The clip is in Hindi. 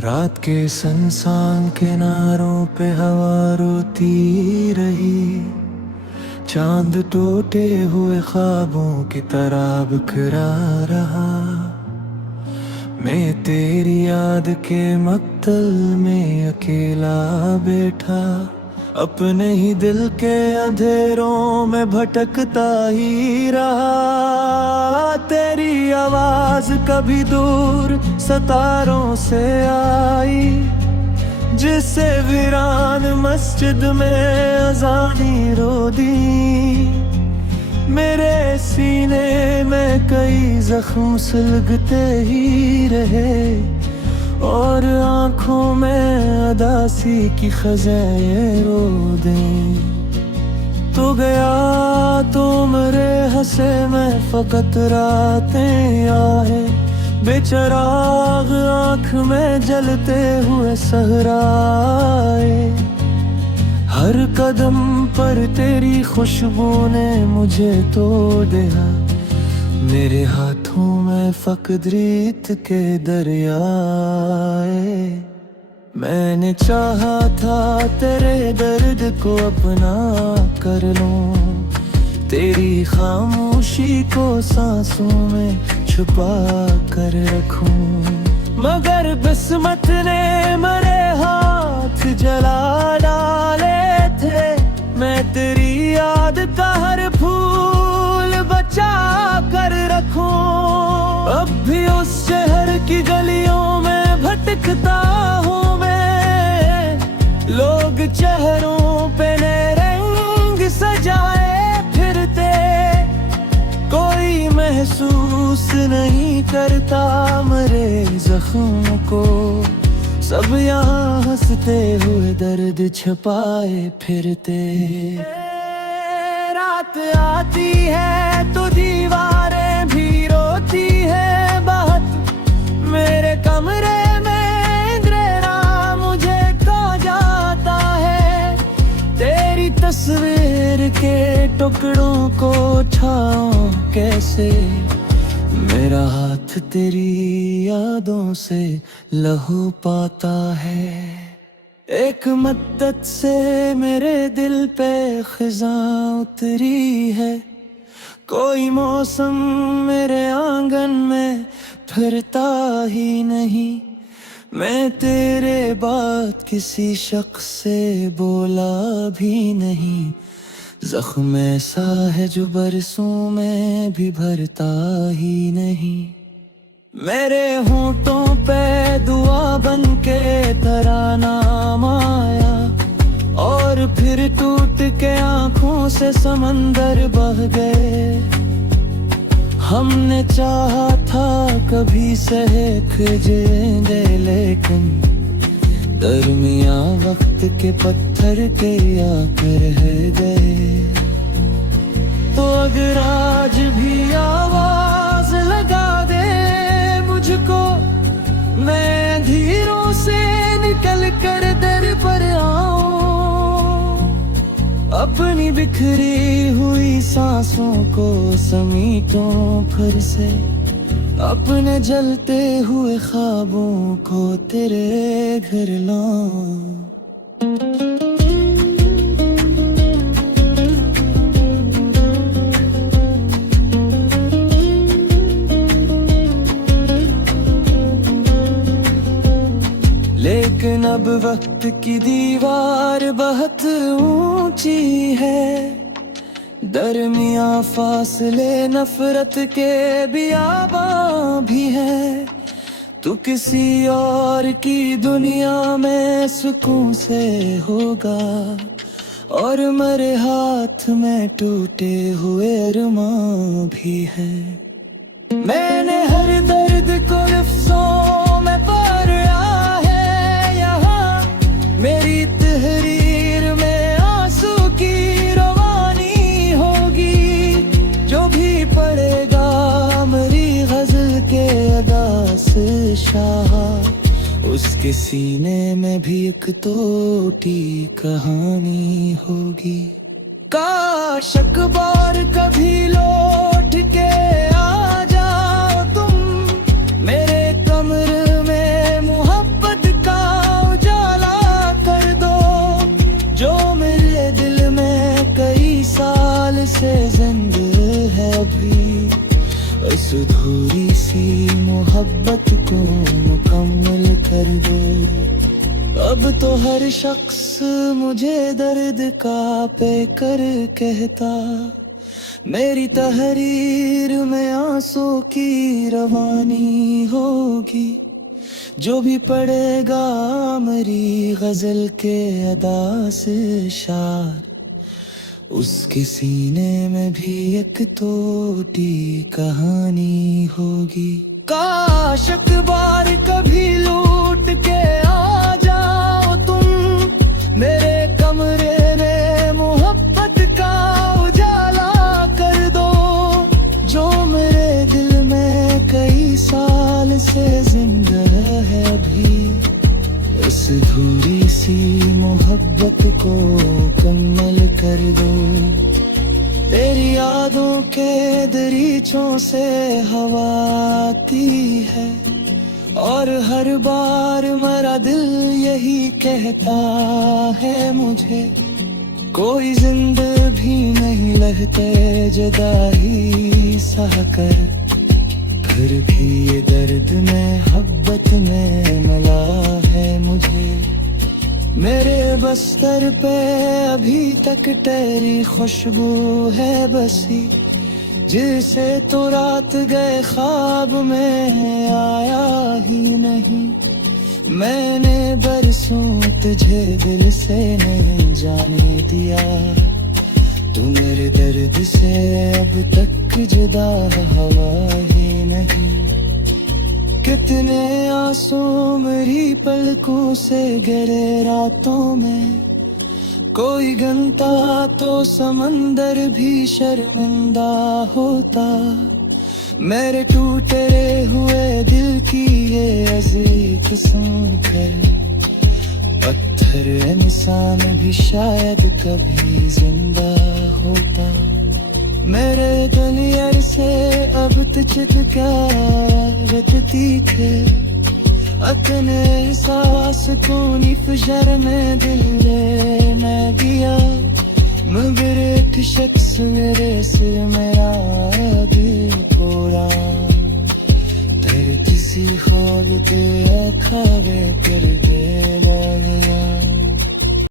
रात के सुनसान किनारों पे हवा रोती रही, चांद टूटे हुए ख्वाबों की तरह बिखरा रहा। मैं तेरी याद के मक्तल में अकेला बैठा, अपने ही दिल के अंधेरों में भटकता ही रहा। तेरी आवाज कभी दूर सितारों से आई, जिससे वीरान मस्जिद में अज़ानी रो दी। मेरे सीने में कई जख्म सुलगते ही रहे, और आंखों में अदासी की खज़ाएं रो दें। तो गया तो मेरे हंसे में फ़कत रातें आए, बेचराग आँख में जलते हुए सहराए। हर कदम पर तेरी खुशबू ने मुझे तोड़ दिया, मेरे हाथों में फ़क़द रेत के दरियाए। मैंने चाहा था तेरे दर्द को अपना कर लूं, तेरी खामोशी को सांसों में छुपा कर रखूं। मगर किस्मत ने मेरे हाथ जला डाले थे, मैं तेरी याद का हर फूल बचा कर रखूं। अब भी उस शहर की गलियों में भटकता हूँ मैं, लोग चेहरों पे नए रंग सजाए फिरते, कोई महसूस नहीं करता मेरे जख्म को। सब यहाँ हंसते हुए दर्द छुपाए फिरते। रात आती है तो दीवारें भी रोती है बहुत, मेरे कमरे में अंधेरा मुझे खा जाता है। तेरी तस्वीर के टुकड़ों को छाऊं कैसे, मेरा हाथ तेरी यादों से लहू पाता है। एक मद्दत से मेरे दिल पे खिज़ां उतरी है, कोई मौसम मेरे आंगन में फिरता ही नहीं। मैं तेरे बाद किसी शख्स से बोला भी नहीं, जख्म ऐसा है जो बरसों में भी भरता ही नहीं। मेरे होंठों पे दुआ बन के तरानाम आया, और फिर टूट के आंखों से समंदर बह गए। हमने चाहा था कभी सहक जेंगे, लेकिन दरमिया वक्त के पत्थर के आकर रह गए। तो अगर आज भी आवाज लगा दे मुझको, मैं धीरों से निकल कर दर पर आऊं। अपनी बिखरी हुई सांसों को समीटूं फिर से, अपने जलते हुए ख्वाबों को तेरे घर लाऊं। लेकिन अब वक्त की दीवार बहुत ऊंची है, दरमिया फासले नफरत के बियाबां भी है। तू किसी और की दुनिया में सुकून से होगा, और मेरे हाथ में टूटे हुए अरमां भी है। मैंने हर दर्द को लफ्ज़ों में पढ़ा है यहाँ, मेरी तहरीर में आंसू की रवानी होगी। जो भी पढ़ेगा मेरी गज़ल के अदा से शाह, उसके सीने में भी एक टूटी कहानी होगी। काश अखबार कभी लौट के आ जाओ तुम, मेरे कमरे में मोहब्बत अधूरी सी मोहब्बत को मुकम्मल कर दो। अब तो हर शख्स मुझे दर्द का पेकर कहता, मेरी तहरीर में आंसू की रवानी होगी। जो भी पढ़ेगा मेरी गजल के अदा से शार, उसके सीने में भी एक टूटी कहानी होगी। काश एक बार कभी लूट के आ जाओ तुम मेरे कमरे में, मोहब्बत का उजाला कर दो। जो मेरे दिल में कई साल से जिंदा है अभी, इस अधूरी सी मोहब्बत को मुकम्मल कर दो। तेरी यादों के दरीचों से हवा आती है, और हर बार मेरा दिल यही कहता है मुझे, कोई जिंदा भी नहीं लगते जुदाई सह कर। फिर भी ये दर्द में मोहब्बत में मिला है मुझे। मेरे बस्तर पे अभी तक तेरी खुशबू है बसी, जिसे तो रात गए ख्वाब में आया ही नहीं। मैंने बरसों तुझे दिल से नहीं जाने दिया, तू मेरे दर्द से अब तक जुदा हवा ही नहीं। कितने आंसू मेरी पलकों से गिरे रातों में, कोई गंता तो समंदर भी शर्मिंदा होता। मेरे टूटे हुए दिल की ये अजीब सुनकर, पत्थर इंसान भी शायद कभी जिंदा होता। मेरे दुनिया से अब तुझ क्या रटती थे, अपने सांस को निफजर में दिल में दिया। मगर एक शख्स मेरे सिर में आया दिल तोड़ा, धरती सी खोल दे खावे कर